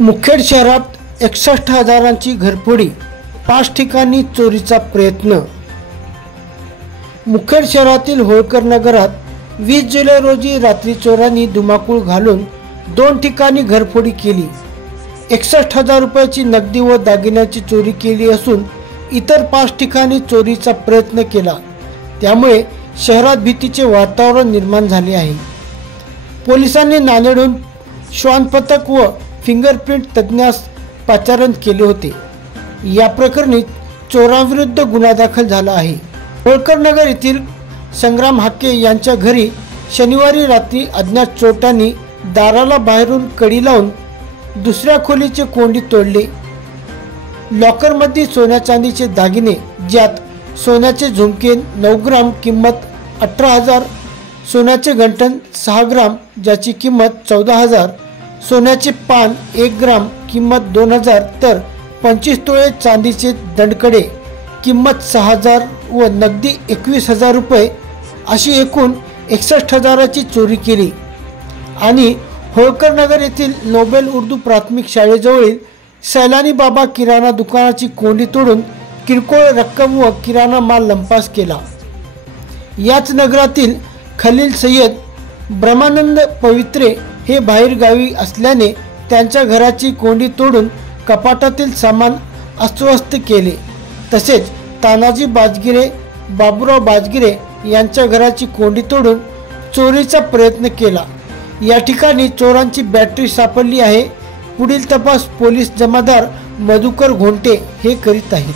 मुखेड शहरात 61,000ची घरफोडी, 5 ठिकाणी चोरीचा प्रयत्न। मुखेड शहरातील होळकर नगरात 20 जुलै रोजी रात्री चोरांनी धुमाकूळ घालून 2 ठिकाणी घरफोडी केली। 61,000 रुपयाची नगदी व दागिन्यांची चोरी केली असून इतर 5 ठिकाणी चोरीचा प्रयत्न केला। त्यामुळे शहरात भीतीचे वातावरण निर्माण झाले आहे। पोलिसांनी नांदेडहून श्वान पथक व फिंगरप्रिंट तज्ञास पाचारण केले होते। या प्रकरणी चोरांविरुद्ध गुन्हा दाखल झाला आहे। होळकर नगर येथील संग्राम हाके यांच्या घरी शनिवारी रात्री अज्ञात चोरट्यांनी दाराला बाहेरून कडी लावून दुसऱ्या खोलीचे कोंडी तोडले। लॉकरमध्ये सोन्या चांदीचे दागिने, ज्यात सोन्याचे झुमके 9 ग्राम किंमत 18,000, सोन्याचे घंटन 6 ग्राम ज्याची किंमत 14,000, सोन्याचे पान 1 ग्राम किंमत 2,000 तर 25 तोळे चांदीचे दंडकडे किंमत 6,000 व नगदी 21,000 रुपये अशी एकूण 61,000ची चोरी केली आणि होळकर नगर येथील नोबेल उर्दू प्राथमिक शाळेजवळील सैलानी बाबा किराणा दुकानाची कोंडी तोडून किरकोळ रक्कम व किराणा माल लंपास केला। याच नगरातील खलील सय्यद ब्रह्मानंद पवित्रे हे बाहेर गावी असल्याने त्यांच्या घराची कोंडी तोडून कपाटातील सामान अस्वस्थ केले। तसेच तानाजी बाजगिरे, बाबूराव बाजगिरे यांच्या घराची कोंडी तोडून चोरीचा प्रयत्न केला। या ठिकाणी चोरांची बॅटरी सापडली आहे। पुढील तपास पोलीस जमादार मधुकर घोंटे हे करीत आहेत।